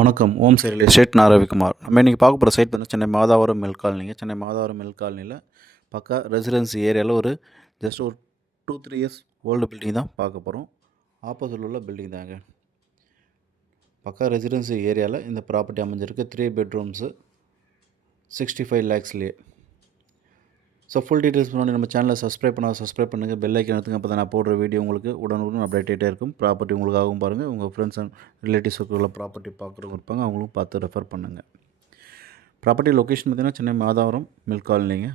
வணக்கம். ஓம் சை real estate. நான் ரவிக்குமார். நம்ம இன்றைக்கி பார்க்க போகிற சைட் வந்து சென்னை மாதாவரம் மில் காலனிங்க. சென்னை மாதாவரம் மில் காலனியில் பக்கா ரெசிடென்சி ஏரியாவில் ஜஸ்ட் ஒரு 2-3 இயர்ஸ் ஓல்டு பில்டிங் தான் பார்க்க போகிறோம். ஆப்போசிட்டில் உள்ள பில்டிங் தாங்க. பக்கா ரெசிடென்சி ஏரியாவில் இந்த ப்ராப்பர்ட்டி அமைஞ்சிருக்கு. 3 பெட்ரூம்ஸு 65 lakhsலேயே. ஸோ ஃபுல் டீட்டெயில்ஸ் முன்னாடி நம்ம சேனலை சப்ஸ்கிரைப் பண்ணுங்கள். பெல் ஐக்கன் எடுத்துங்க. அப்போ தான் நான் போடுற வீடியோ உங்களுக்கு உடனுக்குடன் அப்டேட் ஆகிட்டே இருக்கும். ப்ராப்பர்ட்டி உங்களுக்காகவும் பாருங்கள். உங்கள் ஃப்ரெண்ட்ஸ் அண்ட் ரிலேட்டிவ்ஸுக்குள்ள ப்ராப்பர்ட்டி பார்க்குறவங்க இருப்பாங்க, அவங்களும் பார்த்து ரெஃபர் பண்ணுங்கள். ப்ராப்பர்ட்டி லொக்கேஷன் பார்த்திங்கன்னா சென்னை மாதாவரம் மில் காலனிங்க.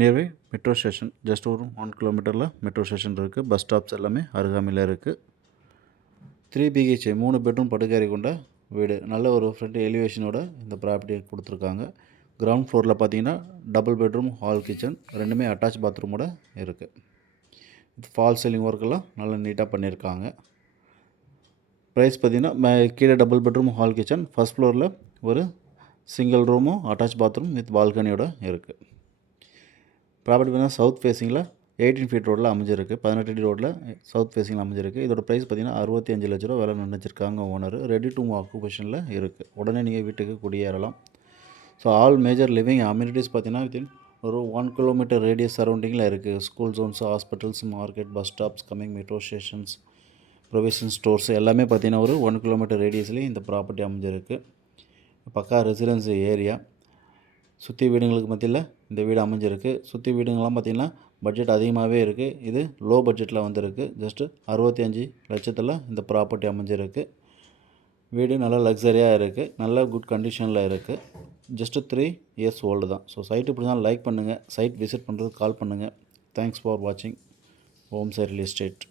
Nearby metro station. ஜஸ்ட் ஒரு 1 கிலோமீட்டரில் மெட்ரோ ஸ்டேஷன் இருக்குது. பஸ் ஸ்டாப்ஸ் எல்லாமே அருகாமையில் இருக்குது. 3 BHK 3 பெட்ரூம் படுக்கறை கொண்ட வீடு. நல்ல ஒரு ஃப்ரண்ட் எலிவேஷனோட இந்த ப்ராப்பர்ட்டியை கொடுத்துருக்காங்க. கிரவுண்ட் ஃப்ளோரில் பார்த்தீங்கன்னா டபுள் பெட்ரூம் ஹால் கிச்சன் ரெண்டுமே அட்டாச் பாத்ரூமோட இருக்குது. இது ஃபால் சீலிங் ஒர்க்கெல்லாம் நல்லா நீட்டாக பண்ணியிருக்காங்க. ப்ரைஸ் பார்த்திங்கன்னா கீழே double bedroom hall kitchen, first ஃப்ளோரில் ஒரு சிங்கிள் ரூமும் அட்டாச் பாத்ரூம் வித் பால்கனியோட இருக்குது. ப்ராப்பர்ட்டி பார்த்தீங்கன்னா சவுத் ஃபேஸிங்கில் 18 ஃபீட் ரோட்டில் அமைஞ்சிருக்கு. 18 அடி ரோட்டில் சவுத் ஃபேஸிங்கில் அமைஞ்சிருக்கு. இதோட ப்ரைஸ் பார்த்திங்கன்னா 65 லட்ச ரூபா விலை நிர்ணயிச்சிருக்காங்க ஓனர். ரெடி டு மூவ் ஆக்குபேஷனில் இருக்குது. உடனே நீங்கள் வீட்டுக்கு குடியேறலாம். So all major living amenities பார்த்தீங்கன்னா வித்தின் ஒரு 1 கிலோமீட்டர் ரேடியஸ் சரௌண்டிங்கில் இருக்குது. School zones, hospitals, market, bus stops, coming metro stations, provision stores எல்லாமே பார்த்தீங்கன்னா ஒரு 1 கிலோமீட்டர் ரேடியஸ்லேயே இந்த ப்ராப்பர்ட்டி அமைஞ்சிருக்கு. பக்கா ரெசிடென்சி ஏரியா. சுற்றி வீடுங்களுக்கு மத்தியில் இந்த வீடு அமைஞ்சிருக்கு. சுற்றி வீடுங்கள்லாம் பார்த்திங்கன்னா பட்ஜெட் அதிகமாகவே இருக்குது. இது லோ பட்ஜெட்டில் வந்திருக்கு. ஜஸ்ட்டு 65 லட்சத்தில் இந்த ப்ராப்பர்ட்டி அமைஞ்சிருக்கு. வீடு நல்லா லக்ஸரியாக இருக்குது. நல்ல குட் கண்டிஷனில் இருக்குது. ஜஸ்ட்டு 3 இயர்ஸ் ஓல்டு தான். ஸோ சைட்டு இப்படி தான் லைக் பண்ணுங்கள். சைட் விசிட் பண்ணுறதுக்கு கால் பண்ணுங்கள். தேங்க்ஸ் ஃபார் வாட்சிங். ஓம் சை ரியல் எஸ்டேட்.